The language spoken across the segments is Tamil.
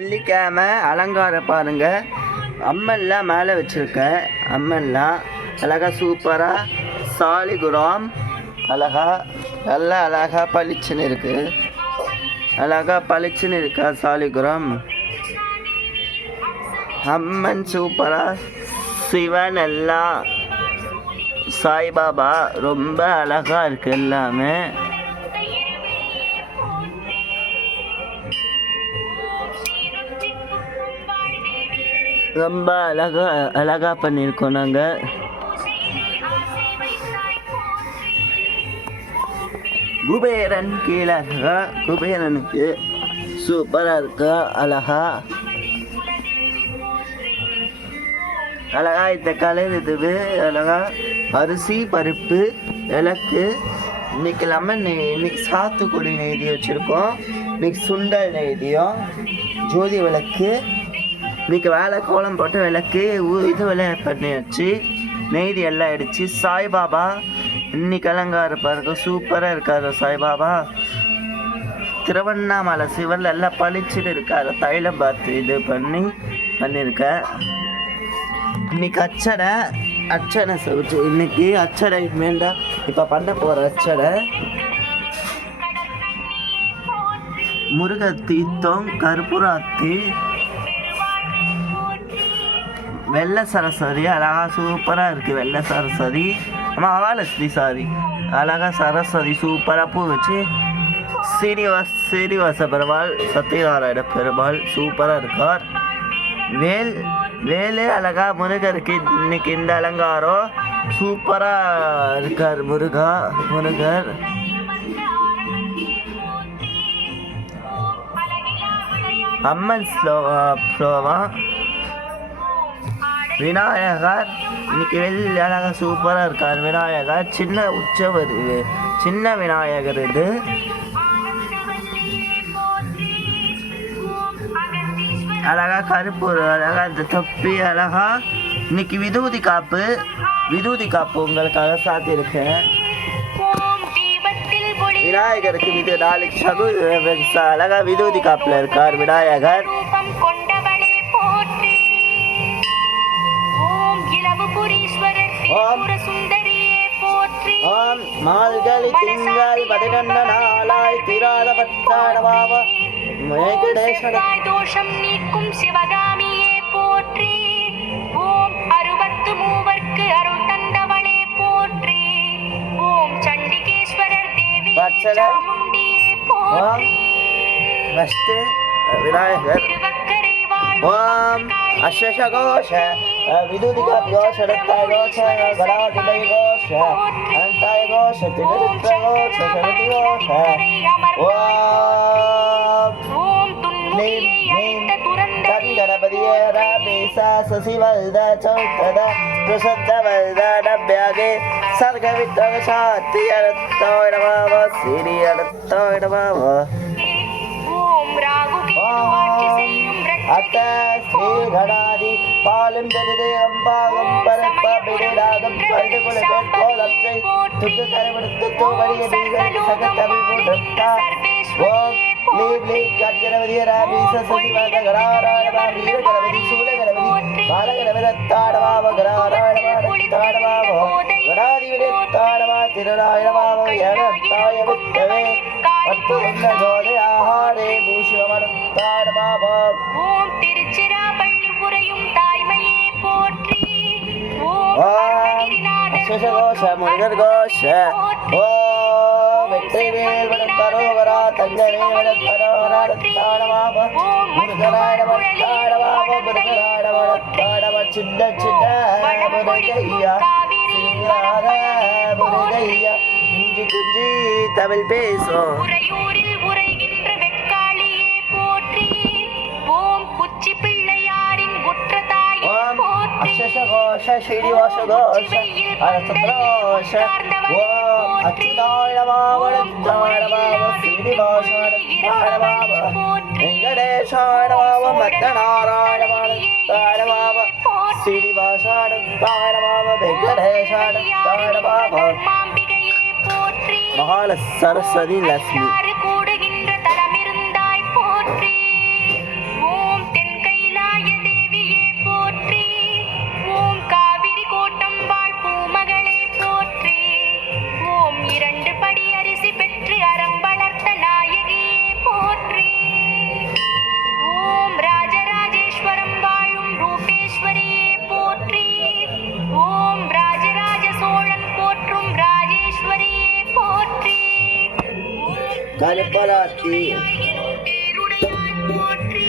வெள்ளிக்கிழமை அலங்காரம் பாருங்க. அம்மன்லாம் மேலே வச்சிருக்கேன். அம்மன்லாம் அழகா சூப்பராக சாலிகுராம் அழகா நல்லா அழகா பளிச்சுன்னு இருக்கு. அழகா பளிச்சுன்னு இருக்கா சாலிகுராம். அம்மன் சூப்பரா, சிவன் எல்லாம், சாய்பாபா ரொம்ப அழகா இருக்கு எல்லாமே. ரொம்ப அழகா பண்ணியிருக்கோம் நாங்கள். குபேரன் கீழே இருக்கா. குபேரனுக்கு சூப்பராக இருக்கா. அழகா இந்த கலர் இதுவு அழகா அரிசி பருப்பு விளக்கு. இன்னைக்கு லெமன் இன்னைக்கு சாத்துக்குடி நெய்தி வச்சுருக்கோம். இன்னைக்கு சுண்டல் நெய்தியும் ஜோதி விளக்கு. இன்னைக்கு வேலை கோலம் போட்டு விளக்கு இது விளையாட பண்ணியாச்சு. நெய்தி எல்லாம் அடிச்சு. சாய்பாபா இன்னைக்கு அலங்கார பாருங்க சூப்பராக இருக்காரு சாய்பாபா. திருவண்ணாமலை சிவன் எல்லாம் பளிச்சுட்டு இருக்காரு. தைலம் பார்த்து இது பண்ணியிருக்கேன். இன்னைக்கு அச்சடை சொல்லிட்டு இன்னைக்கு அச்சடை வேண்டாம். இப்போ பண்ண போகிற அச்சடை முருகத்தீர்த்தம், கருப்புராத்தி, வெள்ளை சரஸ்வதி அழகா சூப்பராக இருக்குது. வெள்ளை சரஸ்வதி மகாலட்சுமி சாரி அழகா சரஸ்வதி சூப்பராக பூ வச்சு. சீனிவாச பெருமாள், சத்யநாராயண பெருமாள் சூப்பராக இருக்கார். வேலு அழகா முருகருக்கு இன்னைக்கு இந்த அலங்காரம் சூப்பராக இருக்கார். முருகர் அம்மன் ஸ்லோவா. விநாயகர் இன்னைக்கு வெள்ளி அழகா சூப்பராக இருக்கார். விநாயகர் சின்ன விநாயகர் இது. அழகா கருப்பு அழகா இந்த தொப்பி அழகா. இன்னைக்கு விதூதி காப்பு உங்களுக்காக சாத்தியிருக்கேன். விநாயகருக்கு இது நாளைக்கு அழகா விதூதி காப்புல இருக்கார் விநாயகர். ஓம் மால்கழி திங்கள் 11 நாளாய் திராத பட்டாடவாவ தோஷம் நீக்கும் சிவகாமியே போற்றி. ஓம் 63 அருள் தந்தவளே போற்றி. ஓம் சண்டிகேஸ்வரர் தேவி சாமுண்டியே போற்றி. விநாயகர். ஓம் அஸ்வசகோஷ விதுதிகாத்யோஷ ரத்தாயோஷ கடாதிபயோஷ அந்தாயகோஷ தினருத்ரகோஷ சரதியோஷ. ஓம் கணபதியே ராபேசா சசிவல்த சௌத்தத பிரசத்தவல்த டப்யாகே சர்கவித்தக சாத்தி அடத்தோடவாவ சிறி அடத்தோடவாவ. அத்த ஸ்ரீ கணாதி பாலும் தெரிதேகம் பாகம் பரப்ப பிடிடாகம் பல்குல கோலத்தை துக்கு கரைபடுத்து தோவரிய நீங்கள் சகத்தமிழ் போன்றா. ஓம் லீப் கர்ஜனவதிய ராபீச சசிவாத கராராடவா வீர கணபதி சூல கணபதி பால கணபதத்தாடவாவ கராராடவாடத்தாடவாவோ கடாதிவிடத்தாடவா திருநாயடவாவோ ஏனத்தாய வித்தவே பத்து உன்ன ஜோதி ஆஹாரே பூஷிவமனத்தாடவாவோ. ஓம் திருச்சிராப்பள்ளி உரையும் தாய்மையே போற்றி. ஓம் அஸ்வசகோஷ முருகர்கோஷ. ஓம் வெற்றிவேல் வனக்கரோகரா தங்கவேல் வனக்கரோகரா தாடவாவ முருகராடவத்தாடவாவ முருகராடவத்தாடவ சின்ன முருகையா முருகையா குஞ்சி குஞ்சி தமிழ் பேசும். உறையூரில் உரைகின்ற வெக்காளியே போற்றி. ஓம் குச்சி பிள்ளையாரின் உற்ற தாயே போற்றி. அஸ்வசகோஷ ஸ்ரீனிவாசகோஷ அரசத்ரோஷ. ஓம் அச்சுதாழவாவளத்தாழவாவ ஸ்ரீனிவாசாடத்தாழவாவ வெங்கடேஷாடவாவ மத்தநாராயணவாடத்தாழவாவ ஸ்ரீனிவாசாடத்தாழவாவ வெங்கடேஷாடத்தாழவாவ. மகால சரஸ்வதி லட்சுமி கூடுகின்ற தலமிருந்தாய் போற்றி. ஓம் அப்பராத்தி எனும் பேருடையாய் போற்றி.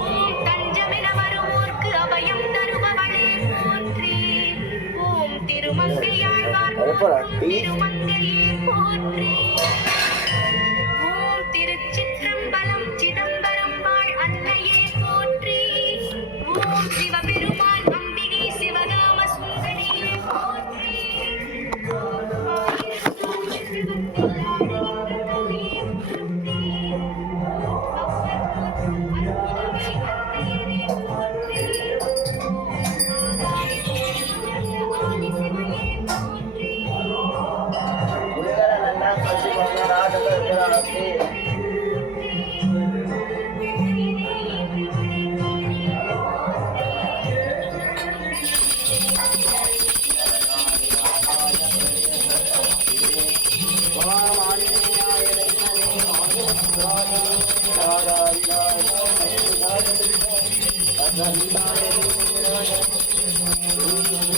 ஓம் தஞ்சமென வருவோர்க்கு அபயம் தருபவளே போற்றி. ஓம் திருமங்கையாழ்வார் அப்பராத்தி திருமங்கையே போற்றி. ஓம் திருச்சிற்றம்பலம் சிதம்பரம் வாழ் அன்னையே போற்றி. ஓம் சிவபெருமான் அம்பிகை சிவகாம சுந்தரியே போற்றி. உலகளெல்லாம் பசுபொங்க நாட்டப்பராத்தி Thank you.